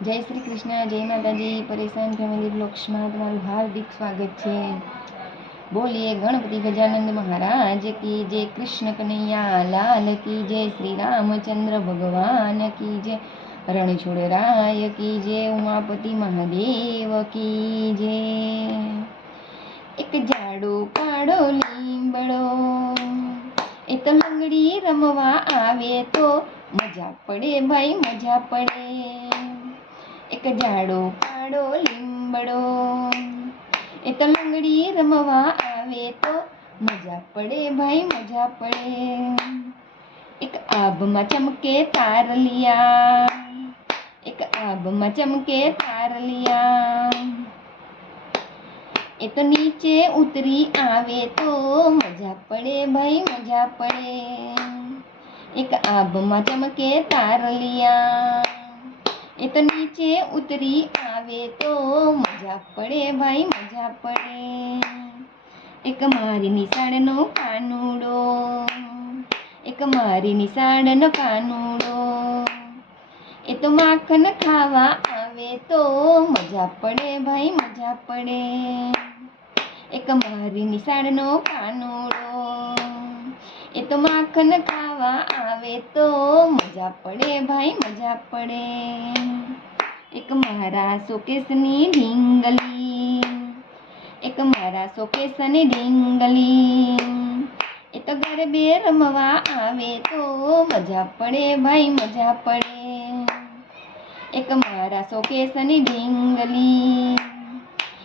જય શ્રી કૃષ્ણ, જય માતાજી. પરેશાન ફેમિલી બ્લોગ્સમાં તમારું હાર્દિક સ્વાગત છે. બોલીએ ગણપતિ ગજાનંદ મહારાજ કી જય કૃષ્ણ કનૈયા, લાલ કી જય શ્રી રામચંદ્ર ભગવાન કી જય રણછોડરાય કી જય ઉમાપતિ મહાદેવ કી જય. એક જાડો કાળો લીંબડો, એ તો લંગડી રમવા આવે તો મજા પડે ભાઈ, મજા પડે. એક જાડો કાળો, લીંબડો. એ તો લંગડી રમવા આવે તો મજા પડે ભાઈ, મજા પડે. એક આભમાં ચમકે તારલિયા. એક આભમાં ચમકે તારલિયા. એ તો નીચે ઉતરી આવે તો મજા પડે ભાઈ, મજા પડે. એક આભમાં ચમકે તારલિયા. એ તો નીચે ઉતરી આવે તો મજા પડે ભાઈ મજા પડે એક મારી નિશાળનો કાનુડો એક મારી નિશાળનો કાનુડો એ તો માખણ ખાવા આવે તો મજા પડે ભાઈ મજા પડે એક મારી નિશાળનો કાનુડો તો માખન ખાવા આવે તો મજા પડે ભાઈ, મજા પડે. એક મારા શોકેસની ઢીંગલી. એક મારા શોકેશની ઢીંગલી. એ તો ઘરે બે રમવા આવે તો મજા પડે ભાઈ, મજા પડે. એક મારા શોકેશની ઢીંગલી.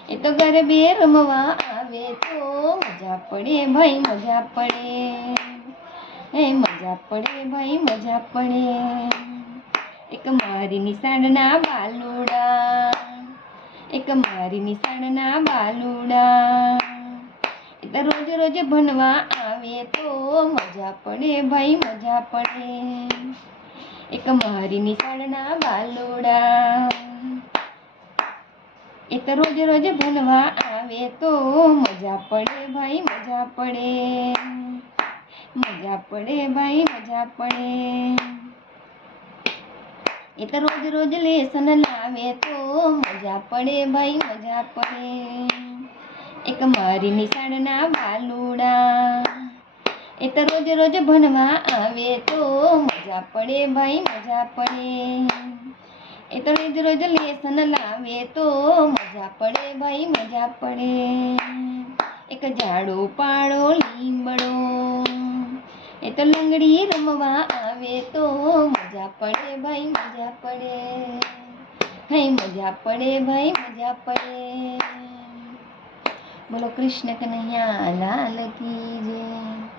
એ તો ઘરે બે રમવા આવે તો મજા પડે ભાઈ, મજા પડે. હે, મજા પડે ભાઈ, મજા પડે. એક મારી નિશાળના બાલુડા. એક મારી નિશાળના બાલુડા. એ તો રોજ રોજ ભણવા આવે તો મજા પડે ભાઈ, મજા પડે. એક મારી નિશાળના બાલુડા. એ તો રોજ રોજ ભણવા આવે તો મજા પડે ભાઈ, મજા પડે. મજા પડે ભાઈ, મજા પડે. એ તો રોજ રોજ લેસન લાવે તો મજા પડે ભાઈ, મજા પડે. એક મારી નિશાળના બાલુડા એ તો રોજ રોજ ભણવા આવે તો મજા પડે ભાઈ, મજા પડે. એ તો રોજ રોજ લેસન લાવે તો મજા પડે ભાઈ, મજા પડે. એક જાડો પાડો લીમડો. એ તો લંગડી રમવા આવે તો મજા પડે ભાઈ, મજા પડે. હે, મજા પડે ભાઈ, મજા પડે. બોલો કૃષ્ણ કનૈયા, લાલ કી જય.